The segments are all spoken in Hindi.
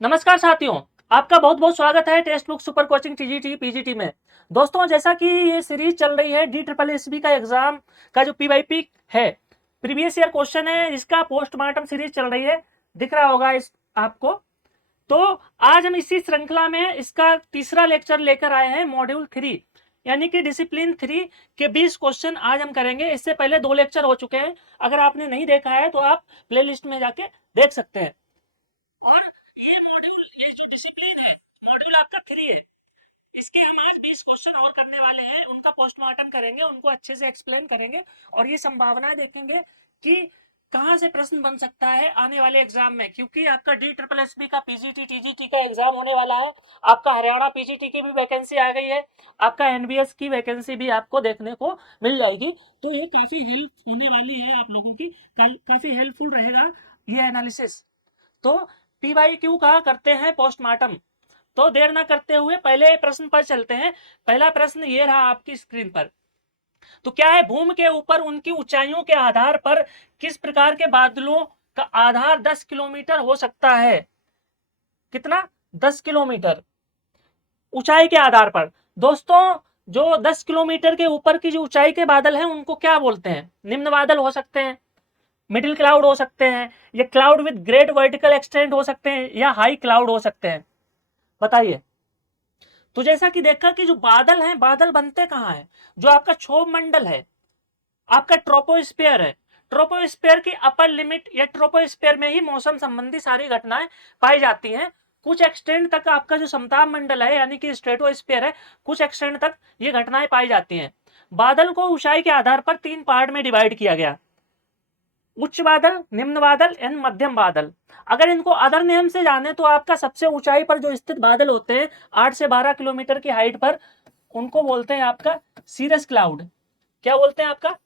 नमस्कार साथियों, आपका बहुत बहुत स्वागत है text book super coaching TGT PGT में। दोस्तों, जैसा कि ये सीरीज चल रही है डी ट्रिपल एस बी का एग्जाम का जो पीवाईपी है, प्रीवियस ईयर क्वेश्चन है, इसका पोस्टमार्टम सीरीज चल रही है, दिख रहा होगा इस आपको। तो आज हम इसी श्रृंखला में इसका तीसरा लेक्चर लेकर आए हैं, मॉड्यूल 3 यानी कि डिसिप्लिन 3 के 20 क्वेश्चन आज हम करेंगे। इससे पहले 2 लेक्चर हो चुके हैं, अगर आपने नहीं देखा है तो आप प्लेलिस्ट में जाके देख सकते हैं। और ये मॉड्यूल, ये जो डिसिप्लिन है, मॉड्यूल आपका 3 है। इसके हम आज 20 क्वेश्चन और करने वाले हैं, उनका पोस्टमार्टम करेंगे, उनको अच्छे से एक्सप्लेन करेंगे और ये संभावना देखेंगे कि कहां से प्रश्न बन सकता है आने वाले एग्जाम में, क्योंकि आपका डी ट्रिपल एस बी का पीजीटी टीजीटी का एग्जाम होने वाला है। आपका हरियाणा पीजीटी की भी वैकेंसी आ गई है, आपका एनबीएस की वैकेंसी भी आपको देखने को मिल जाएगी। तो ये काफी हेल्प होने वाली है आप लोगों की, काफी हेल्पफुल रहेगा ये एनालिसिस। तो पीवाईक्यू का करते हैं पोस्टमार्टम। तो देर ना करते हुए पहले प्रश्न पर चलते हैं। पहला प्रश्न ये रहा आपकी स्क्रीन पर। तो क्या है, भूमि के ऊपर उनकी ऊंचाइयों के आधार पर किस प्रकार के बादलों का आधार 10 किलोमीटर हो सकता है? कितना? 10 किलोमीटर ऊंचाई के आधार पर। दोस्तों, जो 10 किलोमीटर के ऊपर की जो ऊंचाई के बादल हैं उनको क्या बोलते हैं? निम्न बादल हो सकते हैं, मिडिल क्लाउड हो सकते हैं, या cloud with great vertical extent हो सकते हैं, या हाई क्लाउड हो सकते हैं। बताइए। तो जैसा कि देखा कि जो बादल हैं, बादल बनते कहाँ हैं? जो आपका क्षोभ मंडल है, आपका ट्रोपोस्फियर है, ट्रोपोस्फियर की अपर लिमिट या ट्रोपोस्फियर में ही मौसम संबंधी सारी घटनाएं पाई जाती हैं। कुछ एक्सटेंड तक आपका जो समताप मंडल है यानी कि स्ट्रेटोस्फियर है, कुछ एक्सटेंड तक ये घटनाएं पाई जाती हैं। बादल को ऊंचाई के आधार पर 3 पार्ट में डिवाइड किया गया: उच्च बादल, निम्न बादल एंड मध्यम बादल। अगर इनको अदर नेम से जाने तो आपका सबसे ऊंचाई पर जो स्थित बादल होते हैं 8 से 12 किलोमीटर की हाइट पर, उनको बोलते हैं आपका सीरस क्लाउड। क्या बोलते हैं? आपका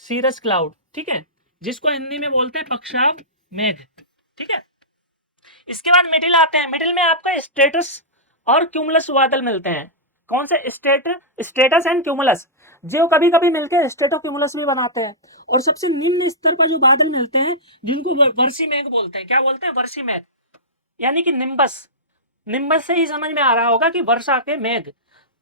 सीरस क्लाउड, ठीक है, जिसको हिंदी में बोलते हैं पक्षाव मेघ, ठीक है। इसके बाद मिडिल आते हैं। मिडिल में आपका स्टेटस और क्यूमुलस बादल मिलते हैं। कौन से? स्टेटस एंड क्यूमुलस, जो कभी कभी मिलकर स्टेटो क्यूमुलस भी बनाते हैं। और सबसे निम्न स्तर पर जो बादल मिलते हैं जिनको वर्षी मेघ बोलते हैं। क्या बोलते हैं? वर्षी मेघ, यानी कि निम्बस। निम्बस से ही समझ में आ रहा होगा कि वर्षा के मेघ।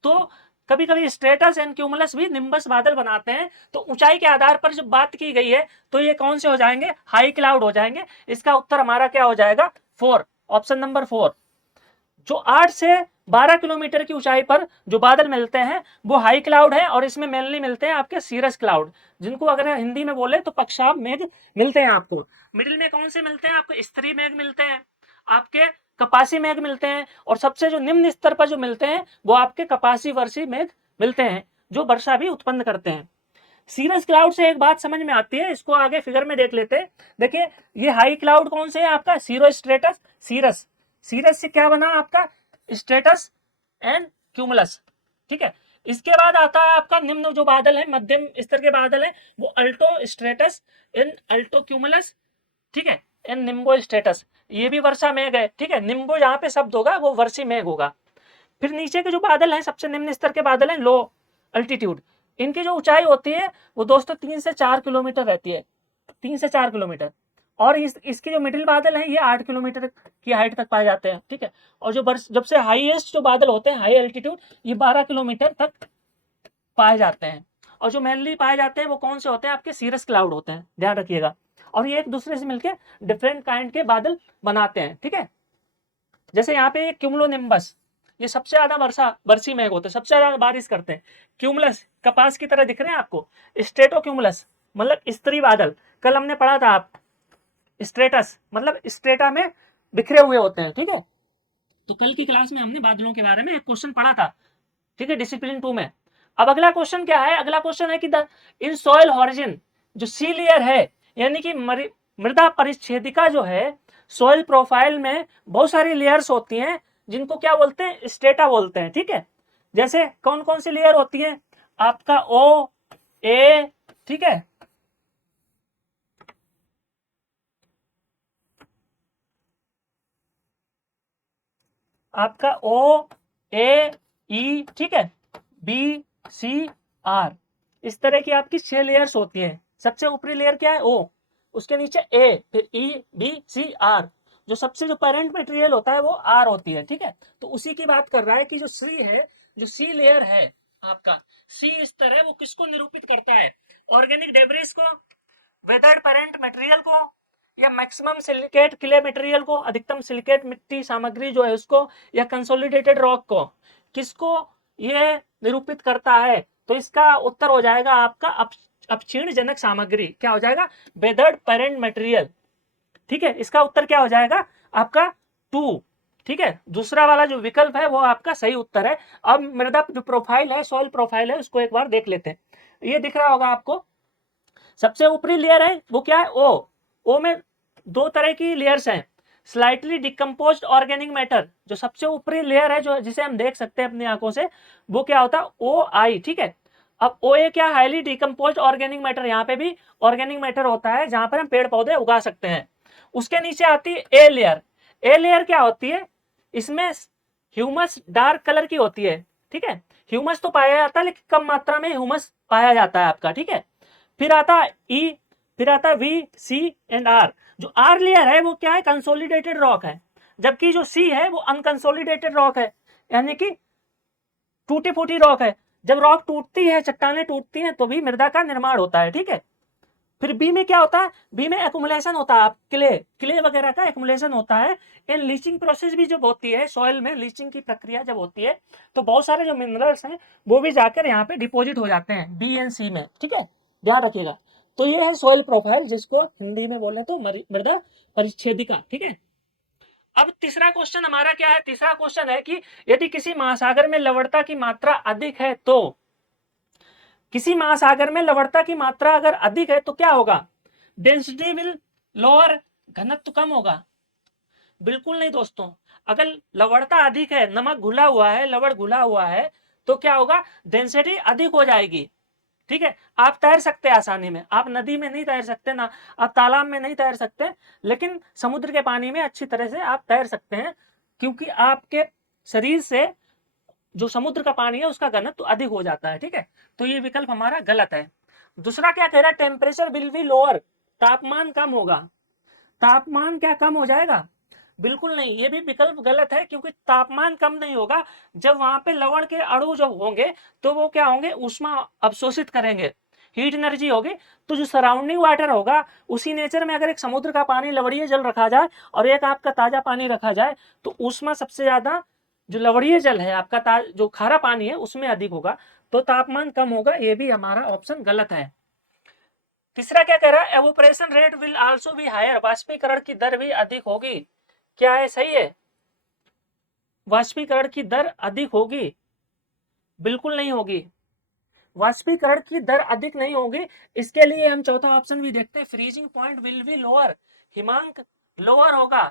तो कभी कभी स्ट्रेटस एंड क्यूमुलस भी निम्बस बादल बनाते हैं। तो ऊंचाई के आधार पर जब बात की गई है तो ये कौन से हो जाएंगे? हाई क्लाउड हो जाएंगे। इसका उत्तर हमारा क्या हो जाएगा? 4, ऑप्शन नंबर 4। जो 8 से 12 किलोमीटर की ऊंचाई पर जो बादल मिलते हैं वो हाई क्लाउड है, और इसमें मेनली मिलते हैं आपके सीरस क्लाउड, जिनको अगर हिंदी में बोले तो पक्षाभ मेघ मिलते हैं आपको। मिडिल में कौन से मिलते हैं? आपको स्त्री मेघ मिलते हैं, आपके कपासी मेघ मिलते हैं, और सबसे जो निम्न स्तर पर जो मिलते हैं वो आपके कपासी वर्षी मेघ मिलते हैं, जो वर्षा भी उत्पन्न करते हैं। सीरस क्लाउड से एक बात समझ में आती है, इसको आगे फिगर में देख लेते हैं। देखिए, ये हाई क्लाउड कौन से है? आपका सीरो स्ट्रेटस सीरस। सीरस से क्या बना? आपका स्ट्रेटस एंड क्यूमुलस, ठीक है। इसके बाद आता है आपका निम्न जो बादल है, मध्यम स्तर के बादल है, वो अल्टो स्ट्रेटस एंड अल्टो क्यूमुलस, ठीक है, एंड निम्बो स्ट्रेटस। ये भी वर्षा मेघ है, ठीक है। निम्बो जहां पे शब्द होगा वो वर्षी मेघ होगा। फिर नीचे के जो बादल हैं, सबसे निम्न स्तर के बादल हैं लो अल्टीट्यूड। इनकी जो ऊंचाई होती है वो दोस्तों 3 से 4 किलोमीटर रहती है, 3 से 4 किलोमीटर। और इसके जो मिडिल बादल हैं ये 8 किलोमीटर की हाइट तक पाए जाते हैं, ठीक है। और जो जब से हाईएस्ट जो बादल होते हैं, हाई एल्टीट्यूड, ये 12 किलोमीटर तक पाए जाते हैं। और जो मेनली पाए जाते हैं वो कौन से होते हैं? आपके सीरस क्लाउड होते हैं, ध्यान रखिएगा। और ये एक दूसरे से मिलकर डिफरेंट काइंड के बादल बनाते हैं, ठीक है। जैसे यहाँ पे क्यूमुलोनिम्बस, ये सबसे ज्यादा वर्षी मेघ होते हैं, सबसे ज्यादा बारिश करते हैं। क्यूमुलस कपास की तरह दिख रहे हैं आपको। स्टेटो क्यूमुलस मतलब स्त्री बादल, कल हमने पढ़ा था। आप स्ट्रेटस मतलब स्ट्रेटा में बिखरे हुए होते हैं, ठीक है। तो कल की क्लास में हमने बादलों के बारे में एक क्वेश्चन पढ़ा था, ठीक है, डिसिप्लिन 2 में। अब अगला क्वेश्चन क्या है? अगला क्वेश्चन है कि द इन सॉइल हॉरिजन, जो सी लेयर है यानी कि मृदा परिच्छेदिका जो है, सॉइल प्रोफाइल में बहुत सारी लेयर्स होती हैं, जिनको क्या बोलते हैं? स्टेटा बोलते हैं, ठीक है। जैसे कौन कौन सी लेयर होती है? आपका ओ ए, ठीक है, आपका ओ ए ई, ठीक है, बी सी आर। इस तरह की आपकी 6 लेयर्स होती हैं। सबसे ऊपरी लेयर क्या है? ओ, उसके नीचे ए, फिर ई बी सी आर। जो सबसे जो पेरेंट मटेरियल होता है वो आर होती है, ठीक है। तो उसी की बात कर रहा है कि जो सी है, जो सी लेयर है आपका, सी स्तर है, वो किसको निरूपित करता है? ऑर्गेनिक डेब्रिस को, वेदर्ड पेरेंट मटेरियल को, या मैक्सिमम सिलिकेट क्ले मटेरियल को, अधिकतम सिलिकेट मिट्टी सामग्री जो है उसको, या कंसोलिडेटेड रॉक को, किसको ये निरूपित करता है? तो इसका उत्तर हो जाएगा आपका अपक्षीण जनक सामग्री। क्या हो जाएगा? वेदर्ड पेरेंट मटेरियल, ठीक है। इसका उत्तर क्या हो जाएगा आपका 2, ठीक है। दूसरा वाला जो विकल्प है वो आपका सही उत्तर है। अब मृदा जो प्रोफाइल है, सॉइल प्रोफाइल है, उसको एक बार देख लेते हैं। ये दिख रहा होगा आपको, सबसे ऊपरी लेयर है वो क्या है? ओ में दो तरह की लेयर्स हैं। स्लाइटली डिकम्पोज्ड ऑर्गेनिक मैटर, जो सबसे ऊपरी लेयर है, जो जिसे हम देख सकते हैं अपनी आंखों से, वो क्या होता है? ओ आई, ठीक है। अब ओ ए क्या? Highly decomposed organic matter. यहाँ पे भी ऑर्गेनिक मैटर होता है जहां पर हम पेड़ पौधे उगा सकते हैं। उसके नीचे आती है ए लेयर। ए लेयर क्या होती है? इसमें ह्यूमस डार्क कलर की होती है, ठीक है। ह्यूमस तो पाया जाता है लेकिन कम मात्रा में ह्यूमस पाया जाता है आपका, ठीक है। फिर आता है ई, फिर आता है वी, सी एंड आर। जो आर लेयर है वो क्या है? कंसोलिडेटेड रॉक है, जबकि जो सी है वो अनकंसोलिडेटेड रॉक है, यानी कि टूटी फूटी रॉक है। जब रॉक टूटती है, चट्टानें टूटती हैं, तो भी मृदा का निर्माण होता है, ठीक है। फिर बी में क्या होता है? बी में एक्युमुलेशन होता है, क्ले वगैरह का एक्युमुलेशन होता है। इन लीचिंग प्रोसेस भी जब होती है, सॉइल में लीचिंग की प्रक्रिया जब होती है, तो बहुत सारे जो मिनरल्स हैं वो भी जाकर यहाँ पे डिपॉजिट हो जाते हैं बी एंड सी में, ठीक है। ध्यान रखिएगा। तो ये है सॉइल प्रोफाइल, जिसको हिंदी में बोले तो मृदा परिच्छेदिका, ठीक है। अब तीसरा क्वेश्चन हमारा क्या है? तीसरा क्वेश्चन है कि यदि किसी महासागर में लवणता की मात्रा अधिक है तो, किसी महासागर में लवणता की मात्रा अगर अधिक है तो क्या होगा? डेंसिटी विल लोअर, घनत्व कम होगा? बिल्कुल नहीं दोस्तों। अगर लवणता अधिक है, नमक घुला हुआ है, लवण घुला हुआ है, तो क्या होगा? डेंसिटी अधिक हो जाएगी, ठीक है। आप तैर सकते हैं आसानी में, आप नदी में नहीं तैर सकते ना, आप तालाब में नहीं तैर सकते, लेकिन समुद्र के पानी में अच्छी तरह से आप तैर सकते हैं, क्योंकि आपके शरीर से जो समुद्र का पानी है उसका घनत्व तो अधिक हो जाता है, ठीक है। तो ये विकल्प हमारा गलत है। दूसरा क्या कह रहा है? टेम्परेचर विल बी लोअर, तापमान कम होगा। तापमान क्या कम हो जाएगा? बिल्कुल नहीं, ये भी विकल्प गलत है, क्योंकि तापमान कम नहीं होगा। जब वहां पे लवण के अणु जो होंगे तो वो क्या होंगे? ऊष्मा अवशोषित करेंगे, हीट एनर्जी होगी। तो जो सराउंडिंग वाटर होगा, उसी नेचर में अगर एक समुद्र का पानी, लवणीय जल रखा जाए और एक आपका ताजा पानी रखा जाए, तो ऊष्मा सबसे ज्यादा जो लवणीय जल है आपका, जो खारा पानी है, उसमें अधिक होगा, तो तापमान कम होगा। ये भी हमारा ऑप्शन गलत है। तीसरा क्या कह रहा है? Evaporation rate will also be higher, वाष्पीकरण की दर भी अधिक होगी। क्या है? सही है, वाष्पीकरण की दर अधिक होगी? बिल्कुल नहीं होगी, वाष्पीकरण की दर अधिक नहीं होगी। इसके लिए हम चौथा ऑप्शन भी देखते हैं, freezing point will be lower, Himank lower होगा,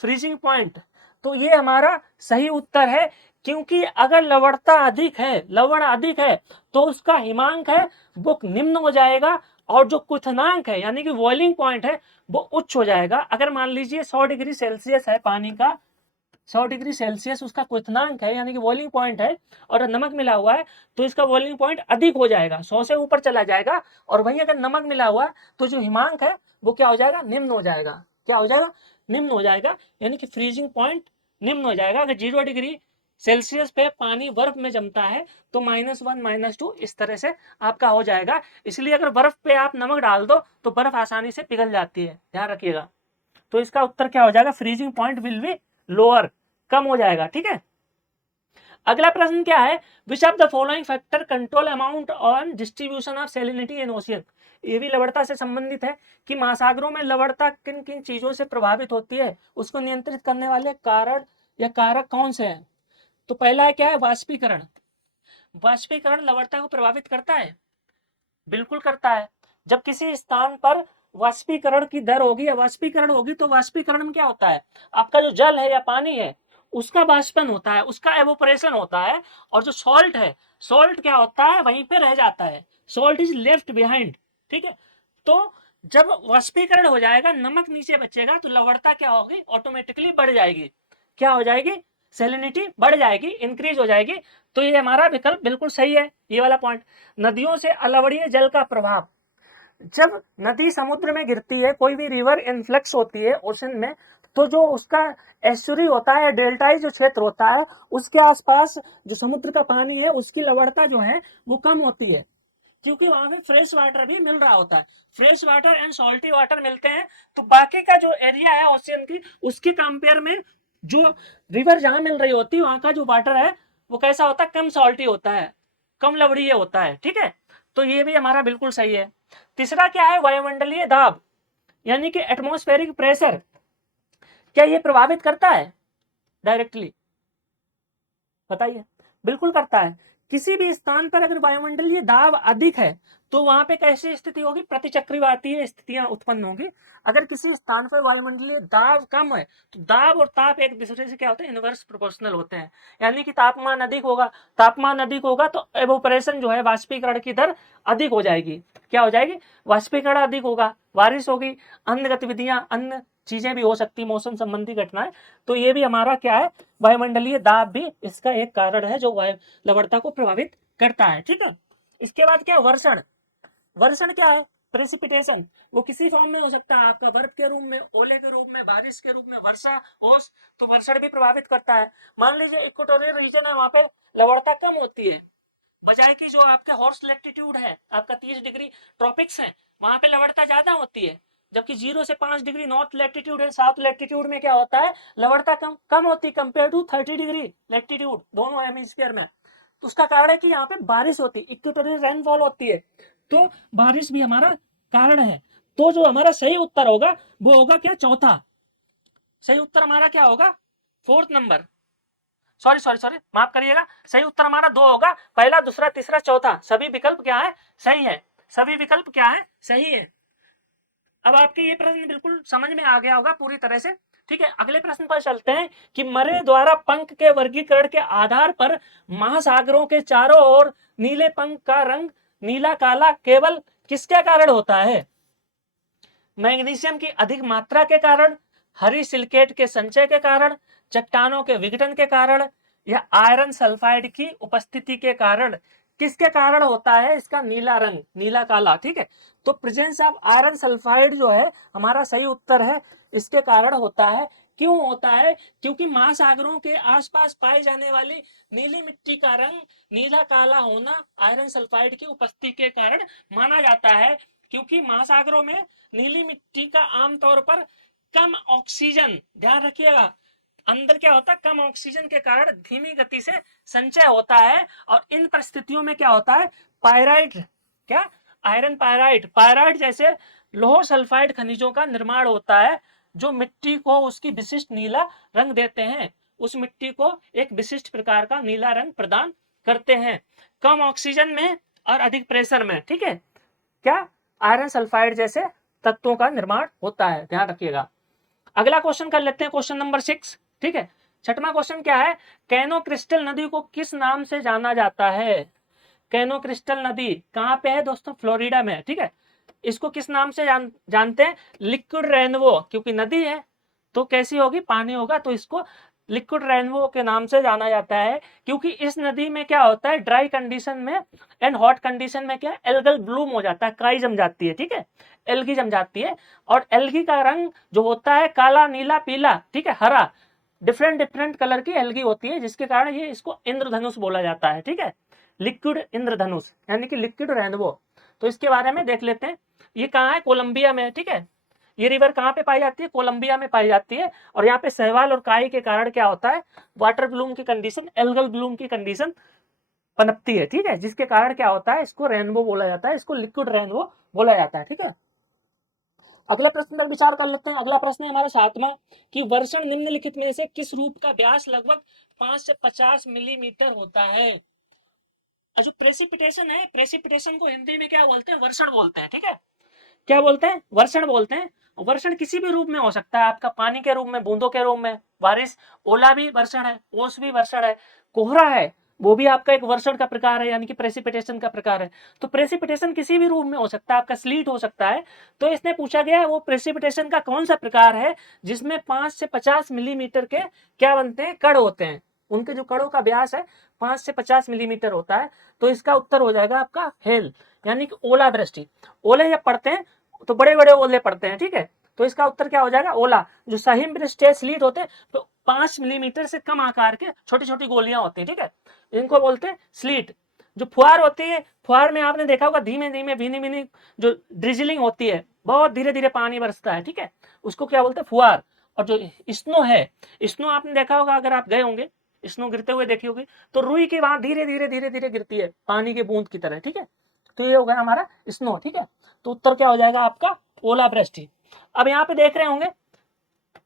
फ्रीजिंग पॉइंट। तो ये हमारा सही उत्तर है, क्योंकि अगर लवणता अधिक है, लवण अधिक है, तो उसका हिमांक है वो निम्न हो जाएगा, और जो क्वथनांक है यानी कि बॉइलिंग पॉइंट है वो उच्च हो जाएगा। अगर मान लीजिए 100 डिग्री सेल्सियस है पानी का, 100 डिग्री सेल्सियस उसका क्वथनांक है यानी कि बॉइलिंग पॉइंट है, और नमक मिला हुआ है, तो इसका बॉइलिंग पॉइंट अधिक हो जाएगा, 100 से ऊपर चला जाएगा। और वहीं अगर नमक मिला हुआ है तो जो हिमांक है वो क्या हो जाएगा? निम्न हो जाएगा। क्या हो जाएगा? निम्न हो जाएगा, यानी कि फ्रीजिंग पॉइंट निम्न हो जाएगा। अगर 0 डिग्री सेल्सियस पे पानी बर्फ में जमता है तो -1 -2 इस तरह से आपका हो जाएगा। इसलिए अगर बर्फ पे आप नमक डाल दो तो बर्फ आसानी से पिघल जाती है, ध्यान रखिएगा। तो इसका उत्तर क्या हो जाएगा? Freezing point will be lower, कम हो जाएगा, ठीक है। अगला प्रश्न क्या है? Which of the following factor control amount on distribution of salinity in ocean. ये भी लवणता से संबंधित है कि महासागरों में लवणता किन किन चीजों से प्रभावित होती है, उसको नियंत्रित करने वाले कारण या कारक कौन से हैं? तो पहला है क्या है? वाष्पीकरण। वाष्पीकरण लवणता को प्रभावित करता है? बिल्कुल करता है। जब किसी स्थान पर वाष्पीकरण की दर होगी या वाष्पीकरण होगी, तो वाष्पीकरण में क्या होता है? आपका जो जल है या पानी है उसका वाष्पन होता है, उसका एवोपरेशन होता है, और जो सॉल्ट है, सॉल्ट क्या होता है? वहीं पे रह जाता है, सॉल्ट इज लेफ्ट बिहाइंड, ठीक है। तो जब वाष्पीकरण हो जाएगा, नमक नीचे बचेगा, तो लवणता क्या होगी? ऑटोमेटिकली बढ़ जाएगी। क्या हो जाएगी? सैलिनिटी बढ़ जाएगी, इंक्रीज हो जाएगी। तो ये हमारा विकल्प बिल्कुल सही है, ये वाला पॉइंट। नदियों से अलवणीय जल का प्रभाव, जब नदी समुद्र में गिरती है, कोई भी रिवर इनफ्लक्स होती है ओशन में, तो जो उसका एस्चुरी होता है, डेल्टाई जो क्षेत्र होता है, उसके आसपास जो समुद्र का पानी है उसकी लवणता जो है वो कम होती है, क्योंकि वहां पे फ्रेश वाटर भी मिल रहा होता है। Fresh water and salty water मिलते हैं, तो बाकी का जो एरिया है ओशियन की, उसके कंपेयर में जो रिवर जहां मिल रही होती है वहां का जो वाटर है वो कैसा होता है, कम सॉल्टी होता है, कम लवणीय होता है। ठीक है, तो ये भी हमारा बिल्कुल सही है। तीसरा क्या है, वायुमंडलीय दाब यानी कि एटमॉस्फेरिक प्रेशर, क्या ये प्रभावित करता है डायरेक्टली? बताइए। बिल्कुल करता है। किसी भी स्थान पर अगर वायुमंडलीय दाब अधिक है तो वहां पे कैसी स्थिति होगी, प्रतिचक्रवातीय स्थितियां उत्पन्न होंगी। अगर किसी स्थान पर वायुमंडलीय दाब कम है तो दाब और ताप एक दूसरे से क्या होते हैं, इनवर्स प्रोपोर्शनल होते हैं। यानी कि तापमान अधिक होगा, तापमान अधिक होगा तो एवोपरेशन जो है, वाष्पीकरण की दर अधिक हो जाएगी। क्या हो जाएगी, वाष्पीकरण अधिक होगा, बारिश होगी, अन्य गतिविधियां, अन्य चीजें भी हो सकती, मौसम संबंधी घटनाएं। तो ये भी हमारा क्या है, वायुमंडलीय दाब भी इसका एक कारण है जो वायु लवणता को प्रभावित करता है। ठीक है, इसके बाद क्या, वर्षण। वर्षण क्या है, प्रेसिपिटेशन। वो किसी फॉर्म में हो सकता है, आपका बर्फ के रूप में, ओले के रूप में, बारिश के रूप में, वर्षा, ओस। तो वर्षण भी प्रभावित करता है। मान लीजिए इक्वेटोरियल रीजन है, वहां पे लवणता कम होती है, बजाय की जो आपके हॉर्स लैटिट्यूड है, आपका 30 डिग्री ट्रॉपिक्स है, वहां पे लवणता ज्यादा होती है। जबकि 0 से 5 डिग्री नॉर्थ लैटिट्यूड है, साउथ लैटिट्यूड में क्या होता है, लवणता कम कम होती है कंपेयर टू 30 डिग्री लैटिट्यूड, दोनों हेमिस्फीयर में। तो उसका कारण है कि यहाँ पे बारिश होती है, इक्वेटोरियल रेनफॉल होती है, तो बारिश भी हमारा कारण है। तो जो हमारा सही उत्तर होगा वो होगा क्या, चौथा। सही उत्तर हमारा क्या होगा, fourth number. Sorry sorry sorry, माफ करिएगा, सही उत्तर हमारा दो होगा, पहला, दूसरा, तीसरा, चौथा, सभी विकल्प क्या है, सही है। सभी विकल्प क्या है, सही है। अब आपके ये प्रश्न बिल्कुल समझ में आ गया होगा पूरी तरह से। ठीक है, अगले प्रश्न पर चलते हैं कि मरे द्वारा पंख के वर्गीकरण के आधार पर महासागरों के चारों ओर नीले पंख का रंग नीला काला केवल किसके कारण होता है? मैग्नीशियम की अधिक मात्रा के कारण, हरी सिलिकेट के संचय के कारण, चट्टानों के विघटन के कारण, या आयरन सल्फाइड की उपस्थिति के कारण? किसके कारण होता है इसका नीला रंग, नीला काला? ठीक है, तो प्रेजेंस ऑफ आयरन सल्फाइड जो है हमारा सही उत्तर है, इसके कारण होता है। क्यों होता है? क्योंकि महासागरों के आसपास पाई जाने वाली नीली मिट्टी का रंग नीला काला होना आयरन सल्फाइड की उपस्थिति के कारण माना जाता है। क्योंकि महासागरों में नीली मिट्टी का आमतौर पर कम ऑक्सीजन, ध्यान रखिएगा, अंदर क्या होता है, कम ऑक्सीजन के कारण धीमी गति से संचय होता है। और इन परिस्थितियों में क्या होता है, पायराइट, क्या, आयरन पायराइट, पायराइट जैसे लोह सल्फाइड खनिजों का निर्माण होता है, जो मिट्टी को उसकी विशिष्ट नीला रंग देते हैं, उस मिट्टी को एक विशिष्ट प्रकार का नीला रंग प्रदान करते हैं, कम ऑक्सीजन में और अधिक प्रेशर में। ठीक है, क्या, आयरन सल्फाइड जैसे तत्वों का निर्माण होता है, ध्यान रखिएगा। अगला क्वेश्चन कर लेते हैं, क्वेश्चन नंबर 6। ठीक है, छठवां क्वेश्चन क्या है, कैनो क्रिस्टल नदी को किस नाम से जाना जाता है? कैनो क्रिस्टल नदी कहां पे है दोस्तों, फ्लोरिडा में। ठीक है, इसको किस नाम से जानते हैं, लिक्विड रेनबो, क्योंकि नदी है तो कैसी होगी, पानी होगा, तो इसको लिक्विड रेनबो के नाम से जाना जाता है। क्योंकि इस नदी में क्या होता है, ड्राई कंडीशन में एंड हॉट कंडीशन में क्या, एल्गल ब्लूम हो जाता है, काई जम जाती है। ठीक है, एल्गी जम जाती है, और एल्गी का रंग जो होता है काला, नीला, पीला, ठीक है, हरा, डिफरेंट डिफरेंट कलर की एल्गी होती है, जिसके कारण ये इसको इंद्रधनुष बोला जाता है। ठीक है, लिक्विड इंद्रधनुष यानी कि लिक्विड रेनबो। तो इसके बारे में देख लेते हैं, ये कहाँ है, कोलंबिया में। ठीक है, ये रिवर कहाँ पे पाई जाती है, कोलंबिया में पाई जाती है। और यहाँ पे शैवाल और काई के कारण क्या होता है, वाटर ब्लूम की कंडीशन, एल्गल ब्लूम की कंडीशन पनपती है। ठीक है, जिसके कारण क्या होता है, इसको रेनबो बोला जाता है, इसको लिक्विड रेनबो बोला जाता है। ठीक है, अगले प्रश्न पर विचार कर लेते हैं। अगला प्रश्न है हमारा 7वां कि वर्षण निम्नलिखित में से किस रूप का व्यास लगभग 5 से 50 मिलीमीटर होता है? जो प्रेसिपिटेशन है, प्रेसिपिटेशन को हिंदी में क्या बोलते हैं, वर्षण बोलते हैं। ठीक है, क्या बोलते हैं, वर्षण बोलते हैं। वर्षण किसी भी रूप में हो सकता है, आपका पानी के रूप में, बूंदों के रूप में, बारिश, ओला भी वर्षण है, ओस भी वर्षण है, कोहरा है, वो भी आपका एक वर्षण का प्रकार है, यानी कि प्रेसिपिटेशन का प्रकार है। तो प्रेसिपिटेशन किसी भी रूप में हो सकता है, आपका स्लीट हो सकता है। तो इसने पूछा गया है वो प्रेसिपिटेशन का कौन सा प्रकार है जिसमें 5 से 50 मिलीमीटर के क्या बनते हैं, कण होते हैं, उनके जो कणों का व्यास है 5 से 50 मिलीमीटर होता है। तो इसका उत्तर हो जाएगा आपका हेल, यानी कि ओला दृष्टि। ओले जब पढ़ते हैं तो बड़े बड़े ओले पड़ते हैं। ठीक है, तो इसका उत्तर क्या हो जाएगा, ओला। जो सही स्टेट स्लीट होते हैं तो 5 मिलीमीटर से कम आकार के छोटी छोटी गोलियां होती हैं, ठीक है, इनको बोलते हैं स्लीट। जो फुहार होती है, फुहार में आपने देखा होगा धीमे धीमे भीनी भीनी जो ड्रिजलिंग होती है, बहुत धीरे धीरे पानी बरसता है, ठीक है, उसको क्या बोलते हैं, फुहार। और जो स्नो है, स्नो आपने देखा होगा, अगर आप गए होंगे स्नो गिरते हुए देखी होगी, तो रुई की वहां धीरे धीरे धीरे धीरे गिरती है पानी के बूंद की तरह, ठीक है। तो ये हो गया हमारा स्नो, ठीक है। तो उत्तर क्या हो जाएगा आपका, ओलावृष्टि। अब यहाँ पे देख रहे होंगे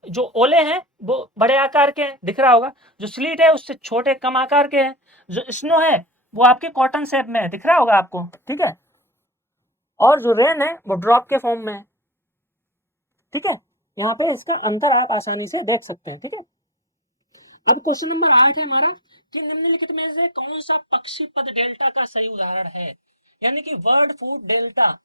जो ओले हैं वो बड़े आकार के हैं, दिख रहा होगा, जो स्लीट है उससे छोटे कम आकार के हैं, जो स्नो है वो आपके कॉटन शेप में है, दिख रहा होगा आपको, ठीक है। और जो रेन है वो ड्रॉप के फॉर्म में है, ठीक है। यहाँ पे इसका अंतर आप आसानी से देख सकते हैं, ठीक है। अब क्वेश्चन नंबर 8 है हमारा कि निम्नलिखित में से कौन सा पक्षी पद डेल्टा का सही उदाहरण है, यानी कि वर्ड फूड डेल्टा।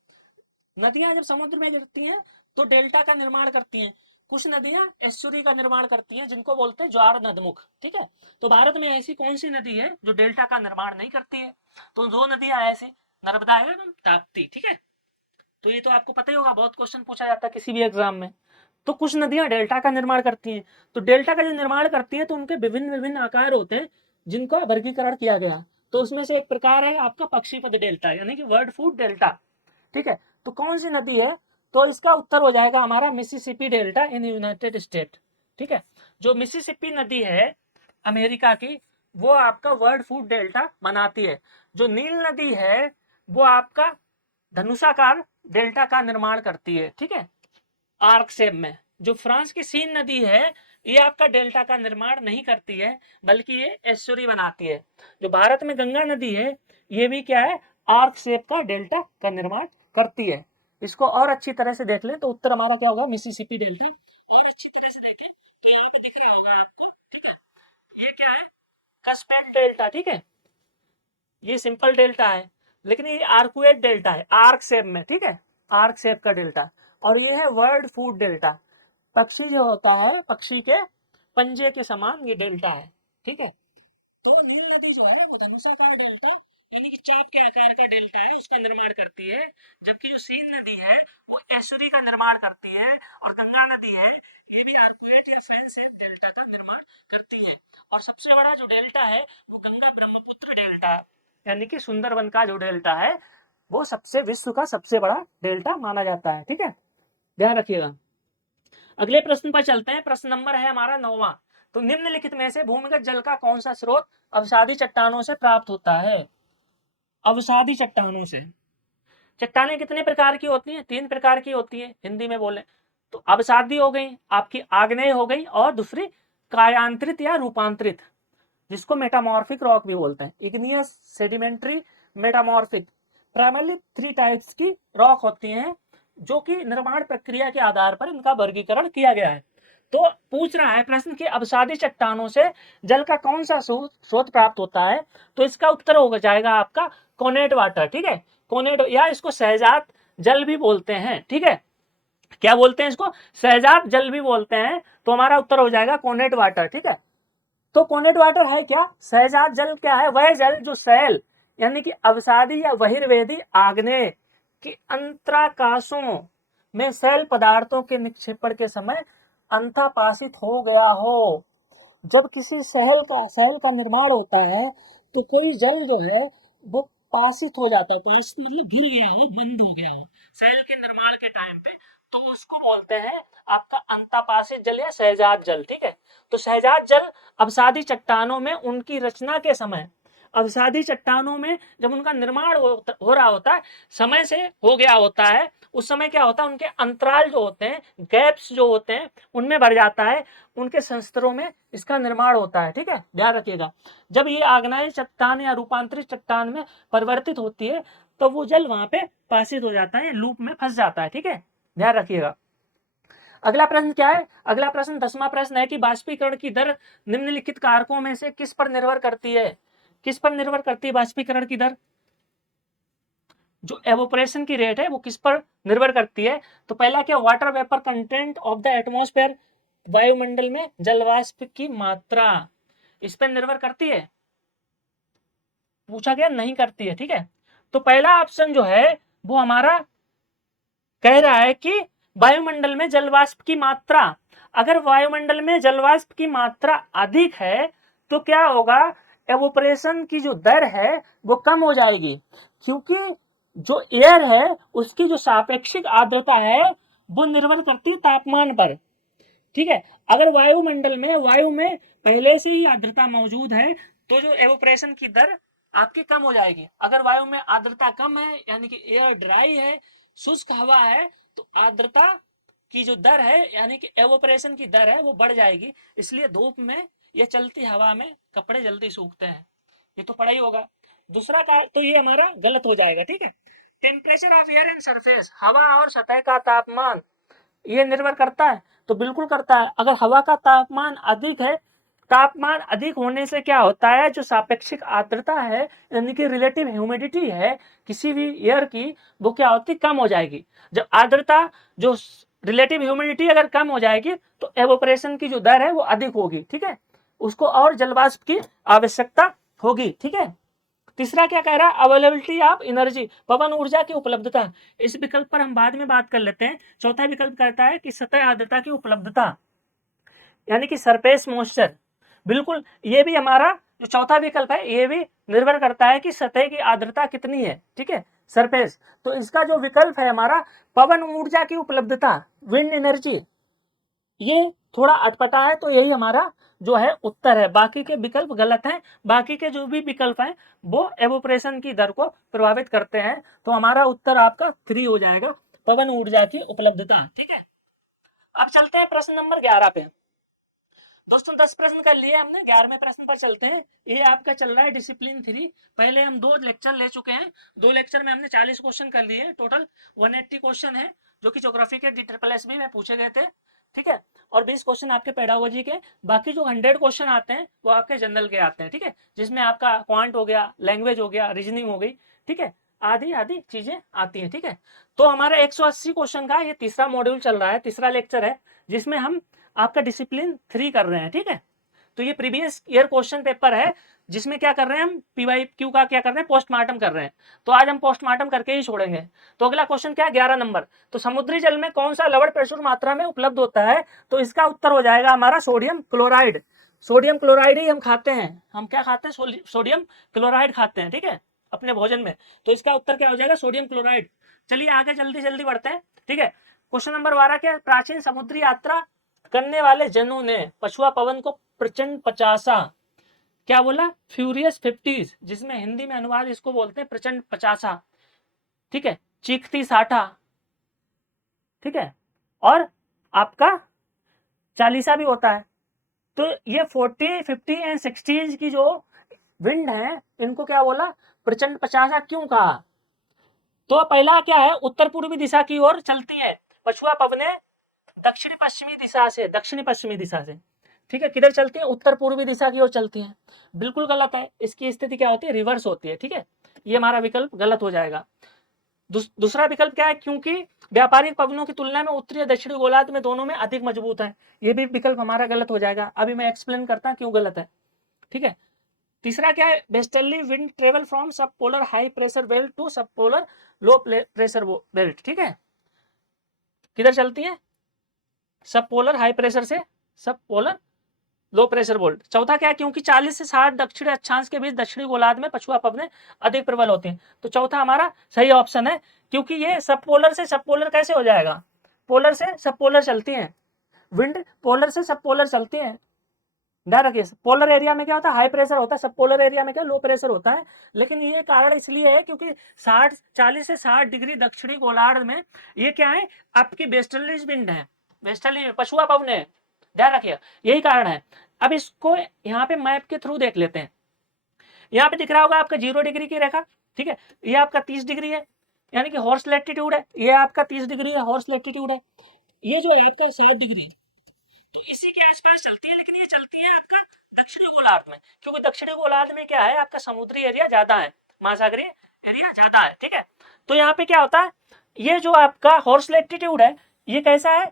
नदियां जब समुद्र में गिरती हैं तो डेल्टा का निर्माण करती हैं। कुछ नदियां एस्चुरी का निर्माण करती हैं जिनको बोलते हैं ज्वार नदमुख, ठीक है। तो भारत में ऐसी कौन सी नदी है जो डेल्टा का निर्माण नहीं करती है, तो दो नदियां ऐसी, नर्मदा एवं ताप्ती, ठीक है। तो ये तो आपको पता ही होगा, बहुत क्वेश्चन पूछा जाता है किसी भी एग्जाम में। तो कुछ नदियां डेल्टा का निर्माण करती हैं, तो डेल्टा का जो निर्माण करती हैं तो उनके विभिन्न विभिन्न आकार होते हैं जिनका वर्गीकरण किया गया। तो उसमें से एक प्रकार है आपका पक्षीपद डेल्टा, यानी कि वर्ड फूड डेल्टा, ठीक है। तो कौन सी नदी है, तो इसका उत्तर हो जाएगा हमारा Mississippi delta in United state, ठीक है। जो मिसिसिपी नदी है अमेरिका की, वो आपका वर्ड फूड डेल्टा बनाती है। जो नील नदी है वो आपका धनुषाकार डेल्टा का निर्माण करती है, ठीक है, आर्क शेप में। जो फ्रांस की सीन नदी है ये आपका डेल्टा का निर्माण नहीं करती है, बल्कि ये एस्चुरी बनाती है। जो भारत में गंगा नदी है ये भी क्या है, आर्क शेप का डेल्टा का निर्माण करती है। इसको और अच्छी तरह से देख लें तो उत्तर हमारा क्या होगा, मिसिसिपी डेल्टा। और अच्छी तरह से देखें तो यहाँ पे दिख रहा होगा आपको, ठीक है, ये क्या है, कस्पेट डेल्टा, ठीक है। ये सिंपल डेल्टा है, लेकिन ये आर्कुएट डेल्टा है, आर्क शेप में, ठीक है, आर्क शेप का डेल्टा। और ये है वर्ड फूड डेल्टा, पक्षी जो होता है पक्षी के पंजे के समान ये डेल्टा है, ठीक है। तो नील नदी जो है वो धनुषाकार डेल्टा, यानी कि चाप के आकार का डेल्टा है, उसका निर्माण करती है। जबकि जो सीन नदी है वो एस्चुरी का निर्माण करती है। और गंगा नदी है ये भी आर्कुएट या फैन शेप डेल्टा का निर्माण करती है। और सबसे बड़ा जो डेल्टा है वो गंगा ब्रह्मपुत्र डेल्टा, यानी कि सुंदरबन का जो डेल्टा है वो सबसे विश्व का सबसे बड़ा डेल्टा माना जाता है, ठीक है, ध्यान रखिएगा। अगले प्रश्न पर चलते हैं, प्रश्न नंबर है हमारा 9वां। तो निम्नलिखित में से भूमिगत जल का कौन सा स्रोत अवसादी चट्टानों से प्राप्त होता है। अवसादी चट्टानों से, चट्टानें कितने प्रकार की होती हैं, 3 प्रकार की होती हैं हिंदी में बोले तो। अवसादी हो गई आपकी, आग्नेय हो गई, और दूसरी कायांतरित या रूपांतरित, जिसको मेटामॉर्फिक रॉक भी बोलते हैं, igneous, sedimentary, metamorphic. Primarily 3 types की रॉक होती हैं जो कि निर्माण प्रक्रिया के आधार पर इनका वर्गीकरण किया गया है। तो पूछ रहा है प्रश्न कि अवसादी चट्टानों से जल का कौन सा स्रोत प्राप्त होता है, तो इसका उत्तर हो जाएगा आपका कोनेट वाटर, ठीक है। कोनेट, या इसको सहजात जल भी बोलते हैं, ठीक है। क्या बोलते हैं इसको, सहजात जल भी बोलते हैं। तो हमारा उत्तर हो जाएगा कोनेट वाटर, ठीक है। तो कोनेट वाटर है क्या, सहजात जल क्या है, वह जल जो शैल यानी कि अवसादी या बहिर्वेदी आग्नेय की अंतराकाशों में शैल पदार्थों के निक्षेपण के समय अंतःपाशित हो गया हो। जब किसी शैल का निर्माण होता है तो कोई जल जो है वो पाशित हो जाता है, पाशित मतलब गिर गया हो, बंद हो गया हो शैल के निर्माण के टाइम पे, तो उसको बोलते हैं आपका अंतःपाशित जल या सहजात जल, ठीक है। तो सहजात जल अवसादी चट्टानों में उनकी रचना के समय, अवसादी चट्टानों में जब उनका निर्माण हो रहा होता है, समय से हो गया होता है, उस समय क्या होता है, उनके अंतराल जो होते हैं, गैप्स जो होते हैं, उनमें भर जाता है, उनके संस्तरों में इसका निर्माण होता है, ठीक है, ध्यान रखिएगा। जब ये आग्नेय चट्टान या रूपांतरित चट्टान में परिवर्तित होती है तो वो जल वहां पे पाशित हो जाता है, लूप में फंस जाता है, ठीक है, ध्यान रखिएगा। अगला प्रश्न क्या है, अगला प्रश्न 10वां प्रश्न है कि बाष्पीकरण की दर निम्नलिखित कारकों में से किस पर निर्भर करती है। किस पर निर्भर करती है बाष्पीकरण की दर, जो एवोपरेशन की रेट है वो किस पर निर्भर करती है। तो पहला क्या, water vapour content of the atmosphere, वायुमंडल में जलवाष्प की मात्रा, इस पर निर्भर करती है, पूछा गया, नहीं करती है, ठीक है। तो पहला ऑप्शन जो है वो हमारा कह रहा है कि वायुमंडल में जलवाष्प की मात्रा, अगर वायुमंडल में जलवाष्प की मात्रा अधिक है तो क्या होगा, एवोपरेशन की जो दर है वो कम हो जाएगी, क्योंकि जो एयर है उसकी जो सापेक्षिक आर्द्रता है वो निर्भर करती है तापमान पर। ठीक है, अगर वायुमंडल में, वायु में पहले से ही आर्द्रता मौजूद है तो जो एवोपरेशन की दर आपकी कम हो जाएगी। अगर वायु में आर्द्रता कम है यानी कि एयर ड्राई है, शुष्क हवा है, तो आर्द्रता की जो दर है यानी कि एवोपरेशन की दर है वो बढ़ जाएगी। इसलिए धूप में या चलती हवा में कपड़े जल्दी सूखते हैं, ये तो पढ़ा ही होगा। दूसरा का तो ये हमारा गलत हो जाएगा। ठीक है, temperature of air and surface, हवा और सतह का तापमान ये निर्भर करता है, तो बिल्कुल करता है। अगर हवा का तापमान अधिक है, तापमान अधिक होने से क्या होता है, जो सापेक्षिक आर्द्रता है यानी कि रिलेटिव ह्यूमिडिटी है किसी भी एयर की, वो क्या होती है, कम हो जाएगी। जब आर्द्रता, जो रिलेटिव ह्यूमिडिटी अगर कम हो जाएगी तो एवोपरेशन की जो दर है वो अधिक होगी। ठीक है, उसको और जलवाष्प की आवश्यकता होगी। ठीक है, तीसरा क्या कह रहा है, अवेलेबिलिटी ऑफ एनर्जी, पवन ऊर्जा की उपलब्धता। इस विकल्प पर हम बाद में बात कर लेते हैं। चौथा विकल्प कहता है कि सतह आर्द्रता की उपलब्धता यानी कि सरफेस मॉइस्चर। बिल्कुल, ये भी हमारा जो चौथा विकल्प है ये भी निर्भर करता है कि सतह की आर्द्रता कितनी है। ठीक है, सरफेस, तो इसका जो विकल्प है हमारा पवन ऊर्जा की उपलब्धता, विंड एनर्जी, ये थोड़ा अटपटा है, तो यही हमारा जो है उत्तर है। बाकी के विकल्प गलत हैं। बाकी के जो भी विकल्प हैं वो एवोपरेशन की दर को प्रभावित करते हैं, तो हमारा उत्तर आपका 3 हो जाएगा, पवन ऊर्जा की उपलब्धता। ठीक है, अब चलते हैं प्रश्न नंबर 11 पे। दोस्तों 10 प्रश्न कर लिए हमने, 11वें प्रश्न पर चलते हैं। ये आपका चल रहा है डिसिप्लिन 3। पहले हम 2 लेक्चर ले चुके हैं, 2 लेक्चर में हमने 40 क्वेश्चन कर लिए, टोटल 180 क्वेश्चन है जो कि ज्योग्राफी के DSSB में पूछे गए थे। ठीक है, और 20 क्वेश्चन आपके पेडागोजी के। बाकी जो 100 क्वेश्चन आते हैं वो आपके जनरल के आते हैं। ठीक है, जिसमें आपका क्वांट हो गया, लैंग्वेज हो गया, रीजनिंग हो गई। ठीक है, आदि आदि चीजें आती हैं। ठीक है, तो हमारा 180 क्वेश्चन का ये तीसरा मॉड्यूल चल रहा है, तीसरा लेक्चर है, जिसमें हम आपका डिसिप्लिन 3 कर रहे हैं। ठीक है, तो ये प्रीवियस ईयर क्वेश्चन पेपर है, जिसमें क्या कर रहे हैं हम, PYQ का क्या कर रहे हैं, पोस्टमार्टम कर रहे हैं। तो आज हम पोस्टमार्टम करके ही छोड़ेंगे। तो अगला क्वेश्चन क्या है, 11 नंबर, तो समुद्री जल में कौन सा लवण प्रचुर मात्रा में उपलब्ध होता है, तो इसका उत्तर हो जाएगा हमारा सोडियम क्लोराइड। सोडियम क्लोराइड ही हम खाते हैं। हम क्या खाते हैं, सोडियम क्लोराइड खाते हैं। ठीक है, अपने भोजन में, तो इसका उत्तर क्या हो जाएगा, सोडियम क्लोराइड। चलिए आगे जल्दी जल्दी बढ़ते हैं। ठीक है, क्वेश्चन नंबर 12 क्या, प्राचीन समुद्री यात्रा करने वाले जनों ने पछुआ पवन को प्रचंड 50, क्या बोला, फ्यूरियस 50, जिसमें हिंदी में अनुवाद इसको बोलते हैं प्रचंड 50। ठीक है, चीखती 60। ठीक है, और आपका 40 भी होता है। तो ये 40, 50 एंड 60 की जो विंड है इनको क्या बोला, प्रचंड 50 क्यों कहा, तो पहला क्या है, उत्तर पूर्वी दिशा की ओर चलती है पछुआ पवने, दक्षिणी पश्चिमी दिशा से, दक्षिणी पश्चिमी दिशा से। ठीक है, किधर चलती है, उत्तर पूर्वी दिशा की ओर चलती है। बिल्कुल गलत है, इसकी स्थिति क्या होती है, रिवर्स होती है। ठीक है, ये हमारा विकल्प गलत हो जाएगा। दूसरा विकल्प क्या है, क्योंकि व्यापारिक पवनों की तुलना में उत्तरी और दक्षिणी गोलार्ध में दोनों में अधिक मजबूत है। ये भी विकल्प हमारा गलत हो जाएगा। अभी मैं एक्सप्लेन करता हूं क्यों गलत है। ठीक है, तीसरा क्या है, westerly wind travel from sub polar high pressure belt to sub polar low pressure belt. ठीक है, किधर चलती है, सब पोलर हाई प्रेशर से सब पोलर लो प्रेशर बोल्ट। चौथा क्या है, क्योंकि 40 से 60 दक्षिणी अक्षांश के बीच दक्षिणी गोलार्ध में पछुआ पवनें अधिक प्रबल होती हैं। तो चौथा हमारा सही ऑप्शन है, क्योंकि ये सब पोलर से सब पोलर कैसे हो जाएगा, पोलर से सब पोलर चलती हैं, विंड पोलर से सब पोलर चलती हैं। ध्यान रखिए, पोलर एरिया में क्या होता है, हाई प्रेशर होता है, सब पोलर एरिया में क्या लो प्रेशर होता है। लेकिन ये कारण इसलिए है क्योंकि 40 से 60 डिग्री दक्षिणी गोलार्ध में ये क्या है, आपकी वेस्टर्ली विंड है, वेस्टर्ली पछुआ पवन है। ध्यान रखिए, यही कारण है। अब इसको यहाँ पे मैप के थ्रू देख लेते हैं। यहाँ पे दिख रहा होगा आपका 0 डिग्री की रेखा। ठीक है, ये आपका 30 डिग्री है, यानी कि हॉर्स लैटिट्यूड है। ये आपका 30 डिग्री है, हॉर्स लैटिट्यूड है। ये जो है आपका 7 डिग्री, तो इसी के आसपास चलती है। लेकिन ये चलती है आपका दक्षिणी गोलार्ध में, क्योंकि दक्षिणी गोलार्ध में क्या है, आपका समुद्री एरिया ज्यादा है, महासागरीय एरिया ज्यादा है। ठीक है, तो यहाँ पे क्या होता है, ये जो आपका हॉर्स लैटिट्यूड है ये कैसा है,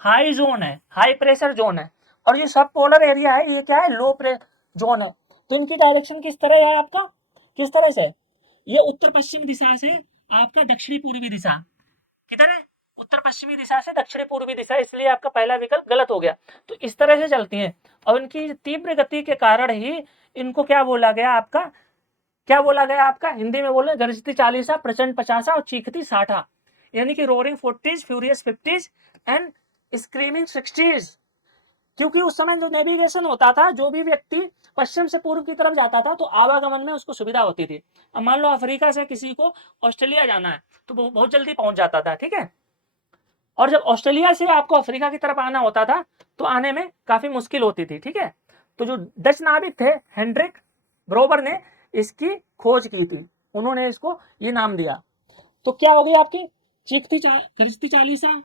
हाई जोन है, हाई प्रेशर जोन है। और ये सब पोलर एरिया है, ये क्या है, लो प्रेशर जोन है। तो इनकी डायरेक्शन किस तरह है आपका, किस तरह से, ये उत्तर पश्चिम दिशा से आपका दक्षिणी पूर्वी दिशा किधर है, उत्तर पश्चिमी दिशा से दक्षिण पूर्वी दिशा, इसलिए आपका पहला विकल्प गलत हो गया। तो इस तरह से चलती हैं और इनकी तीव्र गति के कारण ही इनको क्या बोला गया आपका, क्या बोला गया आपका, हिंदी में बोले गरजती 40, प्रचंड 50 और चीखती 60, यानी कि roaring 40s, furious 50s and screaming 60s। क्योंकि उस समय जो नेविगेशन होता था, जो भी व्यक्ति पश्चिम से पूर्व की तरफ जाता था तो आवागमन में उसको सुविधा होती थी। अब मान लो अफ्रीका से किसी को ऑस्ट्रेलिया जाना है तो वो बहुत जल्दी पहुंच जाता था, ठीक है। और जब ऑस्ट्रेलिया से आपको अफ्रीका की तरफ आना होता था तो आने में काफी मुश्किल होती थी, ठीक है। तो जो डच नाविक थे हेनरिक ब्रोबर ने इसकी खोज की थी, उन्होंने इसको ये नाम दिया। तो क्या हो गई आपकी, चीखती गरजती 40,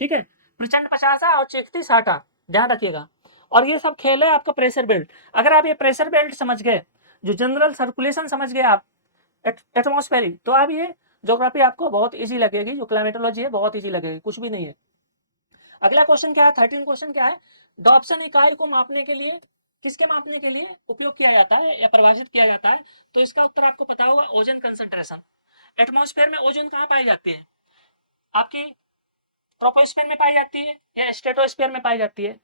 ठीक है, प्रचंड 50 और चीखती 60, ध्यान रखिएगा। और ये सब खेल है आपका प्रेशर बेल्ट। अगर आप ये प्रेशर बेल्ट समझ गए, जो जनरल सर्कुलेशन समझ गए आप, एटमॉस्फेरिक, तो आप ये ज्योग्राफी आपको बहुत इजी लगेगी, जो क्लाइमेटोलॉजी है बहुत इजी लगेगी, कुछ भी नहीं है। अगला क्वेश्चन क्या है, 13 क्वेश्चन क्या है, डॉप्सन इकाई को मापने के लिए, किसके मापने के लिए उपयोग किया जाता है या परिभाषित किया जाता है, तो इसका उत्तर आपको पता होगा, ओजोन कंसंट्रेशन। एटमॉस्फेयर में ओजोन कहाँ पाई जाती है आपकी, ट्रोपोस्फेयर में पाई जाती है या स्ट्रेटोस्फेयर में पाई जाती है।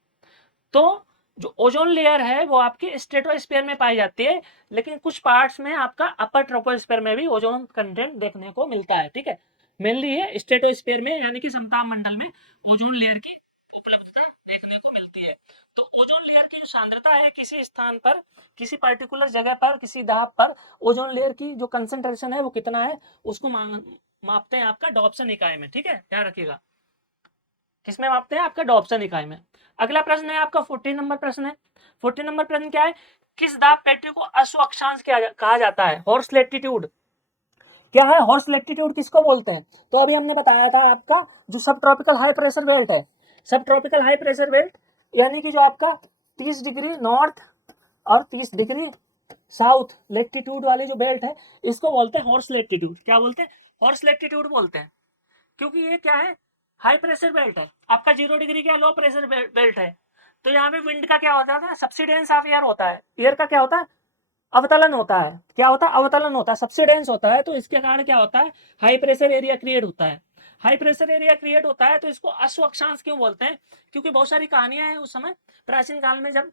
तो जो ओजोन लेयर है वो आपकी स्ट्रेटोस्फेयर में पाई जाती है, लेकिन कुछ पार्ट्स में आपका अपर ट्रोपोस्फेयर में भी ओजोन कंटेंट देखने को मिलता है, ठीक है। मेनली ये स्ट्रेटोस्फेयर में यानी कि समताप मंडल में ओजोन लेयर की उपलब्धता देखने को मिलती है। तो ओजोन लेयर की जो सांद्रता है किसी स्थान पर, किसी पर्टिकुलर जगह पर, किसी दाब पर ओजोन लेयर की जो कंसंट्रेशन है वो कितना है, उसको मापते हैं आपका डॉप्सन इकाई में, ठीक है, ध्यान रखिएगा। किसमें मापते हैं, आपका डॉप्सन इकाई में। अगला प्रश्न है आपका 14 नंबर प्रश्न है। 14 नंबर प्रश्न क्या है, किस दाब पेटी को अश्व अक्षांश कहा जाता है, हॉर्स लैटिट्यूड। क्या है हॉर्स लैटिट्यूड, किसको बोलते हैं, तो अभी हमने बताया था आपका जो सब ट्रॉपिकल हाई प्रेशर बेल्ट है, सब ट्रॉपिकल हाई प्रेशर बेल्ट यानी कि जो आपका 30 डिग्री नॉर्थ और 30 डिग्री साउथ लैटिट्यूड वाली जो बेल्ट है, इसको बोलते हैं हॉर्स लैटिट्यूड। क्या बोलते हैं, हॉर्स लैटिट्यूड बोलते हैं, क्योंकि ये क्या है, हाई प्रेशर बेल्ट है आपका, 0 डिग्री का लो प्रेशर बेल्ट है। तो यहाँ पे विंड का क्या होता है, सब्सिडेंस ऑफ एयर होता है, एयर का क्या होता है, अवतलन होता है। क्या होता है, अवतलन होता है, सब्सिडेंस होता है। तो इसके कारण क्या होता है, हाई प्रेशर एरिया क्रिएट होता है। हाई प्रेशर एरिया क्रिएट होता है तो इसको अश्व अक्षांश क्यों बोलते हैं, क्योंकि बहुत सारी कहानियां हैं उस समय प्राचीन काल में, जब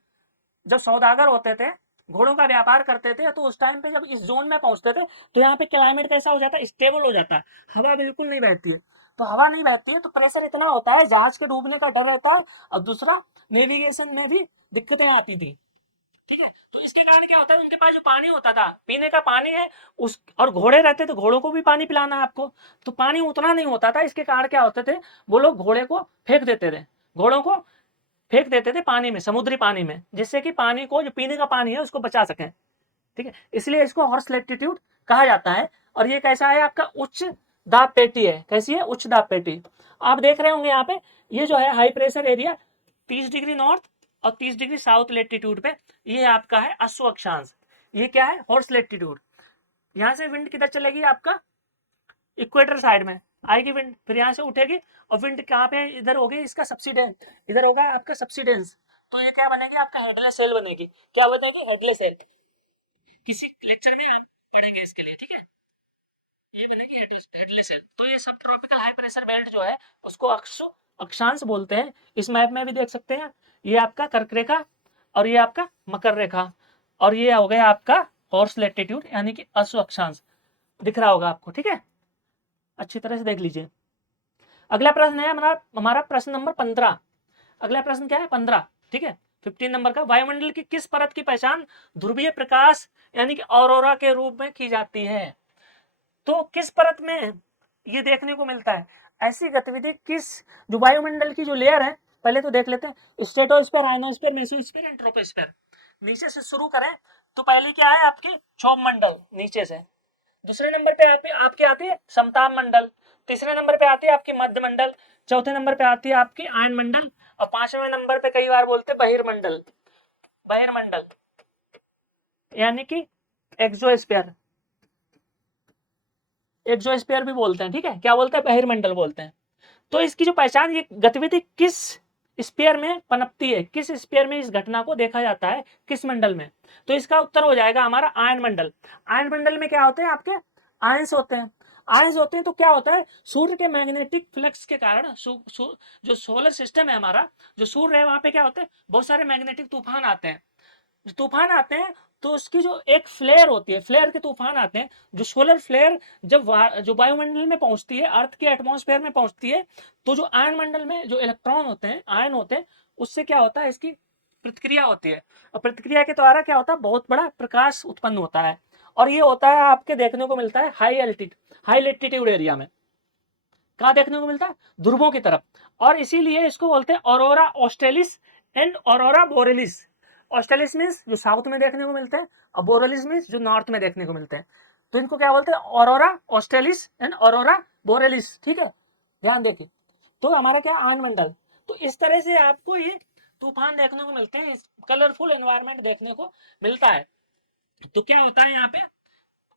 जब सौदागर होते थे, घोड़ों का व्यापार करते थे, तो उस टाइम पे जब इस जोन में पहुंचते थे तो यहाँ पे क्लाइमेट कैसा हो जाता है, स्टेबल हो जाता है, हवा बिल्कुल नहीं बहती है। तो हवा नहीं बहती है तो प्रेशर इतना होता है, जहाज के डूबने का डर रहता है, और दूसरा नेविगेशन में भी दिक्कतें आती थी, ठीक है। तो इसके कारण क्या होता है, उनके पास जो पानी होता था, पीने का पानी है उस, और घोड़े रहते तो घोड़ों को भी पानी पिलाना है आपको, तो पानी उतना नहीं होता था। इसके कारण क्या होते थे, वो लोग घोड़े को फेंक देते थे, घोड़ों को फेंक देते थे पानी में, समुद्री पानी में, जिससे कि पानी को, जो पीने का पानी है उसको बचा सकें, ठीक है। इसलिए इसको हॉर्स लैटिट्यूड कहा जाता है। और ये कैसा है आपका, उच्च दाब पेटी है, कैसी है, उच्च दाब पेटी। आप देख रहे होंगे यहाँ पे, ये जो है high pressure area 30 degree north और 30 डिग्री साउथ लेटीट्यूड पे, ये आपका है अश्व अक्षांश, ये क्या है, हॉर्स लेटीट्यूड। यहाँ से विंड किधर चलेगी आपका, इक्वेटर साइड में आएगी विंड, फिर यहाँ से उठेगी और विंड कहाँ पे, इधर होगी इसका सब्सिडेंस, इधर होगा आपका सब्सिडेंस। तो ये क्या बनेगी, आपका हेडलेस सेल बनेगी। क्या बनेगी, हेडलेस सेल। किसी लेक्चर में हम पढ़ेंगे इसके लिए, ठीक है। ये बनेगी हेडलेस सेल। तो ये सब ट्रॉपिकल हाई प्रेशर बेल्ट जो है उसको अक्षांश बोलते हैं। इस मैप में भी देख सकते हैं, ये आपका कर्क रेखा और ये आपका मकर रेखा, और ये हो गया आपका हॉर्स लैटिट्यूड यानी कि अश्व अक्षांश, दिख रहा होगा आपको, ठीक है, अच्छी तरह से देख लीजिए। अगला प्रश्न है हमारा हमारा प्रश्न नंबर 15। अगला प्रश्न क्या है, 15, ठीक है। 15 नंबर का, वायुमंडल की किस परत की पहचान ध्रुवीय प्रकाश यानी कि ऑरोरा के रूप में की जाती है। तो किस परत में ये देखने को मिलता है, ऐसी गतिविधि किस, जो वायुमंडल की जो लेयर है, पहले तो देख लेते हैं, stratosphere, ionosphere, mesosphere and troposphere. नीचे से शुरू करें तो पहली क्या है आपकी, क्षोभ मंडल नीचे से, दूसरे नंबर पे आपकी आती है समताप मंडल, तीसरे नंबर पे आती है आपकी मध्य मंडल, चौथे नंबर पे आती है आपकी आयन मंडल, और पांचवें नंबर पे कई बार बोलते हैं बहिर्मंडल, बहिर्मंडल यानी कि एक्सोस्फीयर, एक्सोस्फीयर भी बोलते हैं, ठीक है, क्या बोलते हैं, बहिर्मंडल बोलते हैं। तो इसकी जो पहचान, ये गतिविधि किस स्पेयर में पनपती है, किस स्पेयर में इस घटना को देखा जाता है, किस मंडल में, तो इसका उत्तर हो जाएगा हमारा आयन मंडल। आयन मंडल में क्या होते हैं आपके, आयंस होते हैं। आयंस होते हैं तो क्या होता है, सूर्य के मैग्नेटिक फ्लक्स के कारण जो सोलर सिस्टम है हमारा, जो सूर्य है वहां पे क्या होता है, बहुत सारे मैग्नेटिक तूफान आते हैं। जो तूफान आते हैं तो उसकी जो एक फ्लेयर होती है, फ्लेयर के तूफान आते हैं, जो सोलर फ्लेयर जब जो वायुमंडल में पहुंचती है, अर्थ के एटमॉस्फेयर में पहुंचती है, तो जो आयन मंडल में जो इलेक्ट्रॉन होते हैं, आयन होते हैं, उससे क्या होता है, इसकी प्रतिक्रिया होती है, और प्रतिक्रिया के द्वारा क्या होता है, बहुत बड़ा प्रकाश उत्पन्न होता है। और ये होता है आपके देखने को मिलता है हाई एल्टीट्यूड एरिया में। कहाँ देखने को मिलता है, ध्रुवों की तरफ। और इसीलिए इसको बोलते हैं aurora australis and aurora borealis. Australis means जो साउथ में देखने को मिलते हैं, और बोरेलिस मीन्स जो नॉर्थ में देखने को मिलते हैं। तो इनको क्या बोलते हैं, aurora australis and aurora borealis. ठीक है, ध्यान देखिए। तो हमारा क्या, आयन मंडल। तो इस तरह से आपको ये तूफान देखने को मिलते हैं, कलरफुल एनवायरनमेंट देखने को मिलता है। तो क्या होता है यहाँ पे,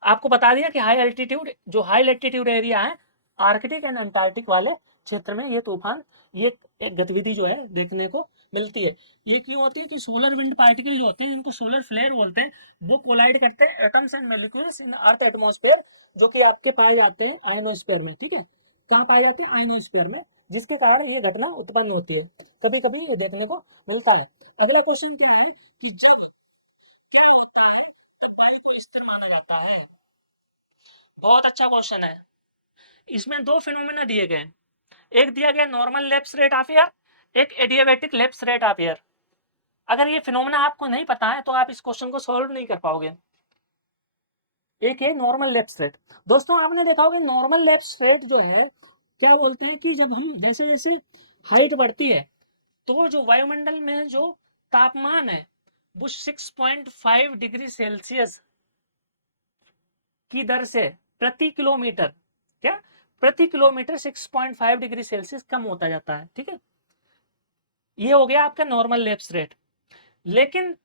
आपको बता दिया कि हाई एल्टीट्यूड एरिया है, आर्कटिक एंड अंटार्कटिक वाले क्षेत्र में ये तूफान, ये एक गतिविधि जो है देखने को मिलती है। ये क्यों होती है कि सोलर विंड पार्टिकल जो होते हैं, जिनको सोलर फ्लेयर बोलते हैं, वो कोलाइड करते हैं atoms and molecules in earth atmosphere, जो कि आपके पाए जाते हैं आयनोस्फेयर में। ठीक है, कहाँ पाए जाते हैं, आयनोस्फेयर में, जिसके कारण ये घटना उत्पन्न होती है, कभी कभी ये देखने को मिलता है। अगला क्वेश्चन क्या है कि जब वायु को स्थिर माना जाता है। बहुत अच्छा क्वेश्चन है। इसमें दो फिनोमेना दिए गए हैं, एक दिया गया normal lapse rate of air, एक adiabatic lapse rate of air. अगर ये फिनोमेना आपको नहीं पता है तो आप इस क्वेश्चन को सॉल्व नहीं कर पाओगे। एक है नॉर्मल लैप्स रेट। दोस्तों आपने देखा होगा नॉर्मल लैप्स रेट जो है, क्या बोलते हैं कि जब हम जैसे जैसे हाइट बढ़ती है, तो जो वायुमंडल में जो तापमान है वो 6.5 डिग्री सेल्सियस की दर से प्रति किलोमीटर, क्या, प्रति किलोमीटर 6.5 डिग्री सेल्सियस कम होता जाता है। ठीक है, ये हो गया आपका नॉर्मल लैप्स रेट। लेकिन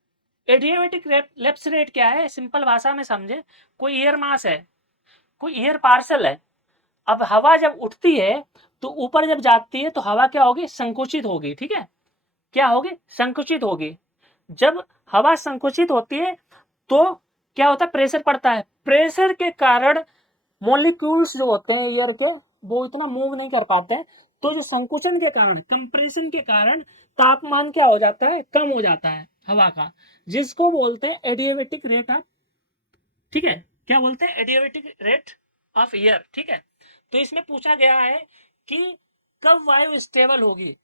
एडियाबैटिक लैप्स रेट क्या है, सिंपल भाषा में समझे, कोई एयर मास है, कोई एयर पार्सल है। अब हवा जब उठती है तो ऊपर जब जाती है तो हवा क्या होगी, संकुचित होगी। ठीक है, क्या होगी, संकुचित होगी। जब हवा संकुचित होती है तो क्या होता है, प्रेशर पड़ता है। प्रेशर के कारण मॉलिक्यूल्स जो होते हैं एयर के, वो इतना मूव नहीं कर पाते हैं। तो जो संकुचन के कारण, कंप्रेशन के कारण तापमान क्या हो जाता है, कम हो जाता है हवा का, जिसको बोलते हैं एडियाबैटिक रेट ऑफ, ठीक है, क्या बोलते हैं, एडियाबैटिक रेट ऑफ एयर। ठीक है, तो इसमें पूछा गया है कि कब वायु स्टेबल होगी,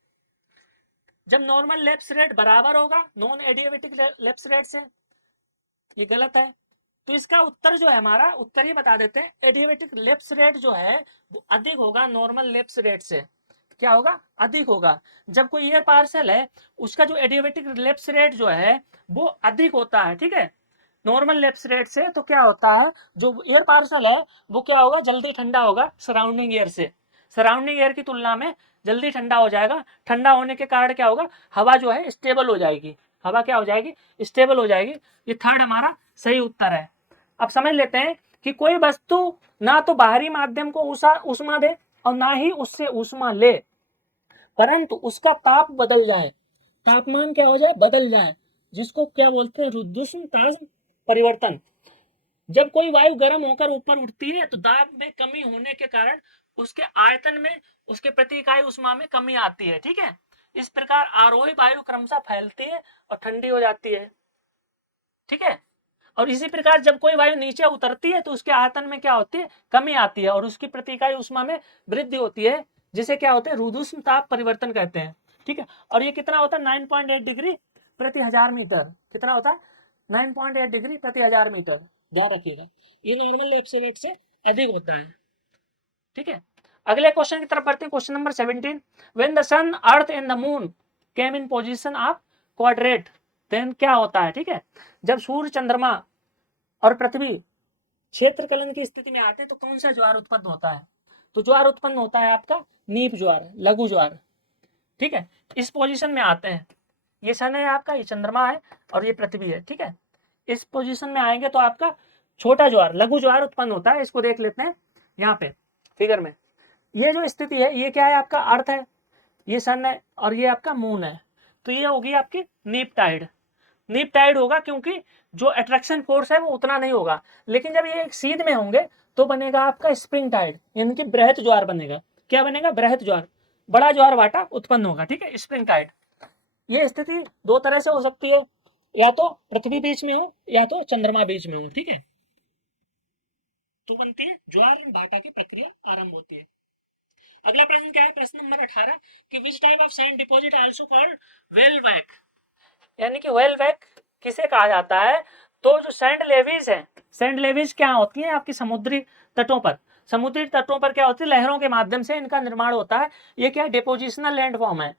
जब नॉर्मल लैप्स रेट बराबर होगा नॉन एडियाबैटिक लैप्स रेट से। ये गलत है। तो इसका उत्तर जो है, हमारा उत्तर ही बता देते हैं, एडियाबैटिक लैप्स रेट जो है वो अधिक होगा नॉर्मल लैप्स रेट से। क्या होगा, अधिक होगा। जब कोई एयर पार्सल है, उसका जो एडियाबैटिक लैप्स रेट जो है वो अधिक होता है, ठीक है, नॉर्मल लैप्स रेट से। तो क्या होता है, जो एयर पार्सल है वो क्या होगा, जल्दी ठंडा होगा सराउंडिंग एयर से, सराउंडिंग एयर की तुलना में जल्दी ठंडा हो जाएगा। ठंडा होने के कारण क्या होगा, हवा जो है स्टेबल हो जाएगी, हवा क्या हो जाएगी, स्टेबल हो जाएगी। ये थर्ड हमारा सही उत्तर है। अब समझ लेते हैं कि कोई वस्तु ना तो बाहरी माध्यम को ऊष्मा दे और ना ही उससे ऊष्मा ले, परंतु उसका ताप बदल जाए, तापमान क्या हो जाए, बदल जाए, जिसको क्या बोलते हैं, रुद्धुष्ण ताप परिवर्तन। जब कोई वायु गर्म होकर ऊपर उठती है तो दाब में कमी होने के कारण उसके आयतन में, उसके प्रति इकाई उष्मा में कमी आती है। ठीक है, इस प्रकार आरोही वायु क्रमशः फैलती है और ठंडी हो जाती है। ठीक है, और इसी प्रकार जब कोई वायु नीचे उतरती है तो उसके आयतन में क्या होती है, कमी आती है, और उसकी प्रति इकाई उष्मा में वृद्धि होती है, जिसे क्या होते हैं, रुद्धुष्ण ताप परिवर्तन कहते हैं। ठीक है, और ये कितना होता है, 9.8 डिग्री प्रति हजार मीटर। कितना होता है, 9.8 डिग्री प्रति हजार मीटर। ध्यान रखिएगा, ये नॉर्मल एब्सोल्यूट से अधिक होता है। ठीक है, अगले क्वेश्चन की तरफ बढ़ते हैं। Question number 17, when the sun earth and the moon came in position of quadrate, then क्या होता है। ठीक है, जब सूर्य, चंद्रमा और पृथ्वी क्षेत्रकलन की स्थिति में आते हैं तो कौन सा ज्वार उत्पन्न होता है, तो ज्वार उत्पन्न होता है आपका नीप ज्वार, लघु ज्वार। ठीक है, इस पोजीशन में आते हैं, ये सन है आपका, ये चंद्रमा है और ये पृथ्वी है। ठीक है, इस पोजीशन में आएंगे तो आपका छोटा ज्वार, लघु ज्वार उत्पन्न होता है। इसको देख लेते हैं यहाँ पे फिगर में। ये जो स्थिति है, ये क्या है, आपका अर्थ है, ये सन है और ये आपका मून है। तो ये होगी आपकी नीप टाइड। नीप टाइड होगा क्योंकि जो अट्रैक्शन फोर्स है वो उतना नहीं होगा। लेकिन जब ये एक सीध में होंगे तो बनेगा आपका स्प्रिंग टाइड, यानी कि बृहत ज्वार बनेगा। क्या बनेगा? बृहत ज्वार, बड़ा ज्वार भाटा उत्पन्न होगा, ठीक है, स्प्रिंग टाइड। ये स्थिति दो तरह से हो सकती है, या तो पृथ्वी बीच में हो या तो चंद्रमा बीच में हो, ठीक है। तो बनती है ज्वार भाटा की प्रक्रिया आरंभ होती है। अगला प्रश्न क्या है? प्रश्न नंबर 18 कि which type of sand deposit also called well vac, यानी कि वेल वैक किसे कहा जाता है? तो जो सैंड लेवीज है, सैंड लेवीज क्या होती है? आपकी समुद्री तटों पर, समुद्री तटों पर क्या होती है? लहरों के माध्यम से इनका निर्माण होता है। ये क्या है? डिपोजिशनल लैंडफॉर्म है।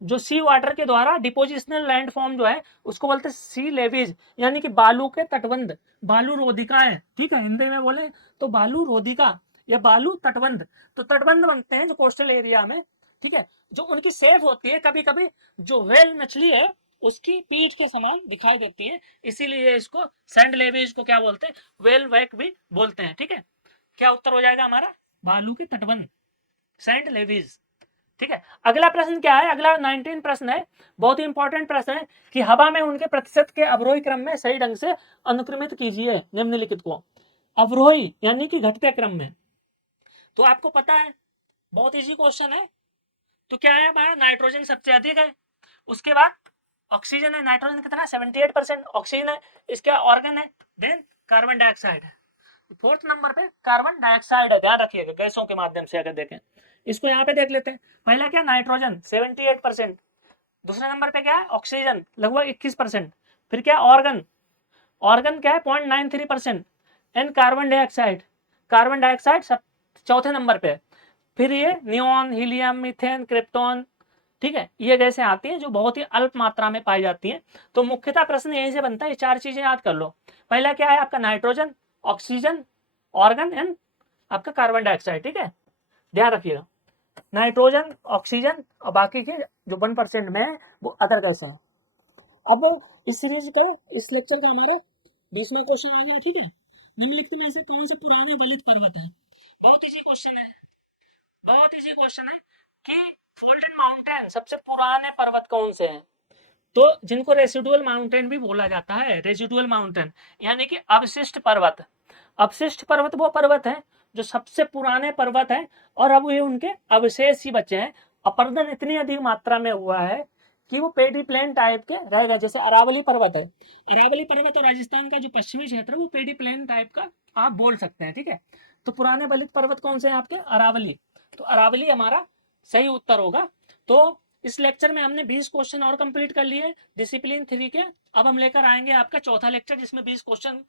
जो सी वाटर के द्वारा डिपोजिशनल लैंडफॉर्म जो है उसको बोलते हैं सी लेवीज, यानी कि बालू के तटबंध, बालू रोधिकाएं, ठीक है, हिंदी में बोले तो बालू रोधिका या बालू तटबंध। तो तटबंध बनते हैं जो कोस्टल एरिया में, ठीक है, जो उनकी शेप होती है कभी कभी जो वेल मछली है उसकी पीठ के समान दिखाई देती है, इसीलिए इसको सैंड लेवीज को क्या बोलते हैं? वेल वैक भी बोलते हैं, ठीक है। क्या उत्तर हो जाएगा हमारा? बालू की तटबंध, सैंड लेवीज, ठीक है। अगला प्रश्न क्या है? अगला 19 प्रश्न है, बहुत ही इंपॉर्टेंट प्रश्न है कि हवा में उनके प्रतिशत के अवरोही क्रम में सही ढंग से अनुक्रमित कीजिए निम्नलिखित को। अवरोही यानी कि घटते क्रम में, तो आपको पता है बहुत इजी क्वेश्चन है। तो क्या है हमारा? नाइट्रोजन सबसे अधिक है, उसके बाद ऑक्सीजन है, नाइट्रोजन कितना? 78%, ऑक्सीजन है, इसका ऑर्गन है, देन कार्बन डाइऑक्साइड है, फोर्थ नंबर पे कार्बन डाइऑक्साइड है। ध्यान रखिएगा गैसों के माध्यम से अगर देखें, इसको यहाँ पे देख लेते हैं। पहला क्या? नाइट्रोजन 78%, दूसरे नंबर पे क्या है? ऑक्सीजन लगभग 21%, फिर क्या? ऑर्गन, ऑर्गन क्या है? 0.93%, and carbon dioxide, carbon dioxide सब चौथे नंबर पे, फिर ये नियोन, हीलियम, मीथेन, क्रिप्टॉन, ठीक है, ये गैसें आती हैं जो बहुत ही अल्प मात्रा में पाई जाती हैं। तो मुख्यतः प्रश्न यहीं से बनता है, ये चार चीजें याद कर लो। पहला क्या है आपका? नाइट्रोजन, ऑक्सीजन, ऑर्गन एंड आपका कार्बन डाइऑक्साइड, ठीक है, ध्यान रखिएगा। नाइट्रोजन, ऑक्सीजन और बाकी के जो 1% में है वो अदर गैसें हैं। अब इस सीरीज का, इस लेक्चर का हमारा 20वां क्वेश्चन आ गया, ठीक है। निम्नलिखित में से कौन से पुराने वलित पर्वत है? बहुत इजी क्वेश्चन है, बहुत इजी क्वेश्चन है कि फोल्डेड माउंटेन सबसे पुराने पर्वत कौन से हैं? तो जिनको रेसिडुअल माउंटेन भी बोला जाता है, रेसिडुअल माउंटेन यानी कि अवशिष्ट पर्वत। अवशिष्ट पर्वत वो पर्वत है जो सबसे पुराने पर्वत है और अब ये उनके अवशेष ही बचे हैं। अपर्दन इतनी अधिक मात्रा में हुआ है कि वो पेडी प्लेन टाइप के रह गए। जैसे अरावली पर्वत है, अरावली पर्वत और राजस्थान का जो पश्चिमी क्षेत्र है वो पेडी प्लेन टाइप का आप बोल सकते हैं, ठीक है। तो पुराने बलित पर्वत कौन से हैं आपके? अरावली। तो अरावली हमारा सही उत्तर होगा। तो इस लेक्चर में हमने 20 क्वेश्चन और कंप्लीट कर लिए डिसिप्लिन 3 के। अब हम लेकर आएंगे आपका चौथा लेक्चर जिसमें 20 क्वेश्चन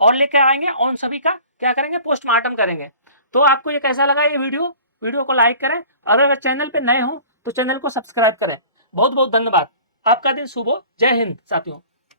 और लेकर आएंगे और उन सभी का क्या करेंगे? पोस्टमार्टम करेंगे। तो आपको ये कैसा लगा ये वीडियो? वीडियो को लाइक करें, अगर चैनल पे नए हो तो चैनल को सब्सक्राइब करें। बहुत बहुत धन्यवाद। आपका दिन शुभ हो। जय हिंद साथियों।